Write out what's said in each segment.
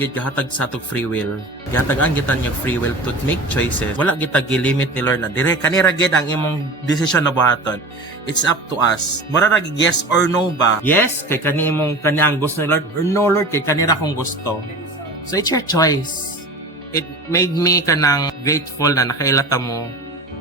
gid gahatag sa atong free will. Gihatagan kita niya free will to make choices. Wala kita gilimit ni Lord na dire kanira gid ang imong decision na buhaton. It's up to us. Mura ra gid yes or no ba? Yes kay kani imong kani ang gusto ni Lord, or no Lord kay kanira kong gusto. So it's your choice. It made me kanang grateful na nakailata mo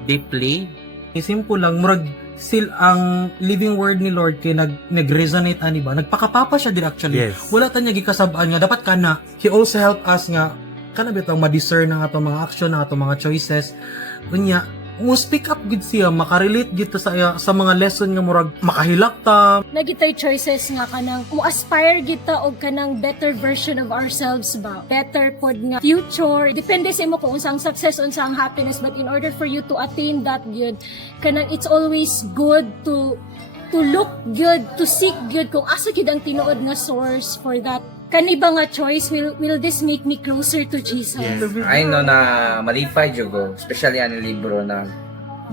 deeply. Simple lang, murag still ang living word ni Lord kay nag-resonate ani ba? Nagpakapapa siya din actually. Yes. Wala ta niya gikasab-an nga dapat kana. He also help us nga kana bitaw ma-discern ang atong mga action, ang atong mga choices. Unya, mo speak up gid siya, makarelate gid ta sa mga lesson nga murag makahilak ta. Nagitay choices nga kanang mo-aspire kita og kanang better version of ourselves ba. Better pod nga future. Depende sa imo kung unsang success, unsang happiness, but in order for you to attain that good, kanang it's always good to look good, to seek good kung asa gid ang tinuod nga source for that. Kani ba nga choice will this make me closer to Jesus? Yes. I know na malipay jugo, especially ang libro na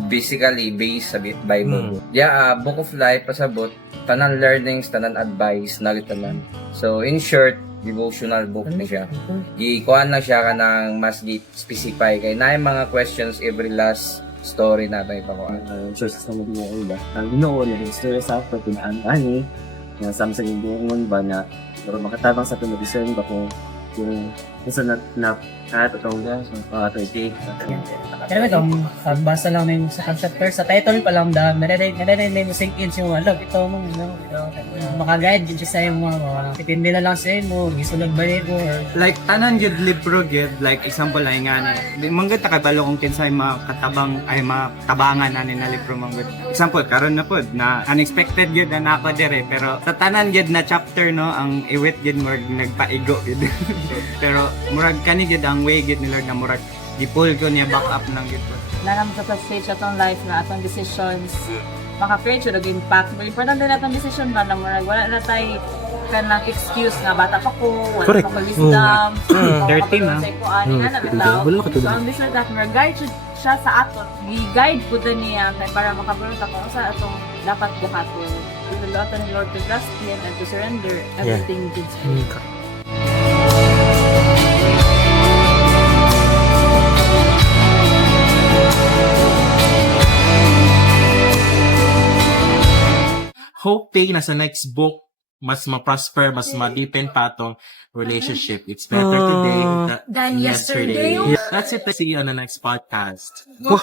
basically based sa Bible. Book of Life pasabot, tanan learnings, tanan advice, nagitanan. So in short, devotional book na siya. Ikuan lang siya ka ng mas specify kay na mga questions every last story natin ipakuan. Sources na mo iba. Ang ginoo niya history sa pagtunaan ani na samsang ingon ba na pero makatabang sa itong discern ba kung yung na atong 30. Kaya ito, pagbasa lang yung sa concept first, sa title pa lang dahil nare-read mo sink in yung love. Ito mo, makaguide din siya sa yung mga itindi na lang sa mo, gisunod ba nito or... Like, tanan yun libro yun, like example ay nga ni, manggit ta kabalo kung kinsay makatabang, ay matabangan na ni na libro manggit. Example, karon na po, na unexpected yun na nako dire, pero sa tanan yun na chapter, no, ang iwit yun, murag nagpaigo yun. Pero, murag kani yun ang way yun ni Lord na murag, di-pull ko niya back up ng yun. Naram sa stage atong life na atong decisions maka-create siya ng impact. But important din atong decision ba na murag wala na tayo kanang excuse nga bata pa ko, wala pa ko wisdom, 13 na. Wala ka so, ang decision that murag guide siya sa aton. I-guide po din niya para makabulong ta kung sa atong dapat buhaton. Ito aton ni Lord to trust Him and to surrender everything to Him. Hoping na sa next book, mas ma-prosper, mas ma-deepen pa tong relationship. It's better today Than yesterday. That's it. See you on the next podcast. Wow.